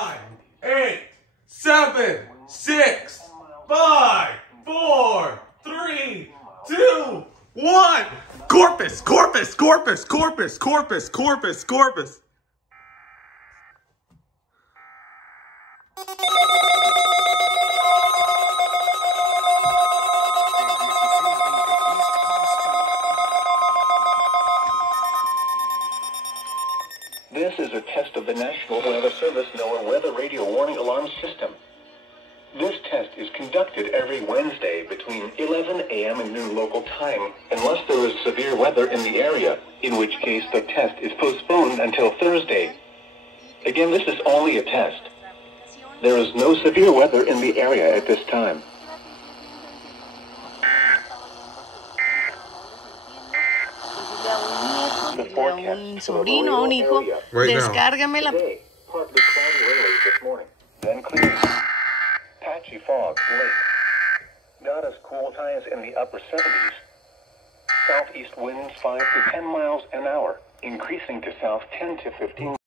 9, 8, 7, 6, 5, 4, 3, 2, 1. Corpus, corpus, corpus, corpus, corpus, corpus, corpus. This is a test of the National Weather Service NOAA Weather Radio Warning Alarm System. This test is conducted every Wednesday between 11 a.m. and noon local time, unless there is severe weather in the area, in which case the test is postponed until Thursday. Again, this is only a test. There is no severe weather in the area at this time. Un sobrino, un hijo, descárgamela. Today, partly cloudy early this morning, then clear. Patchy fog late. Not as cool highs in the upper 70s. Southeast winds 5 to 10 miles an hour, increasing to south 10 to 15.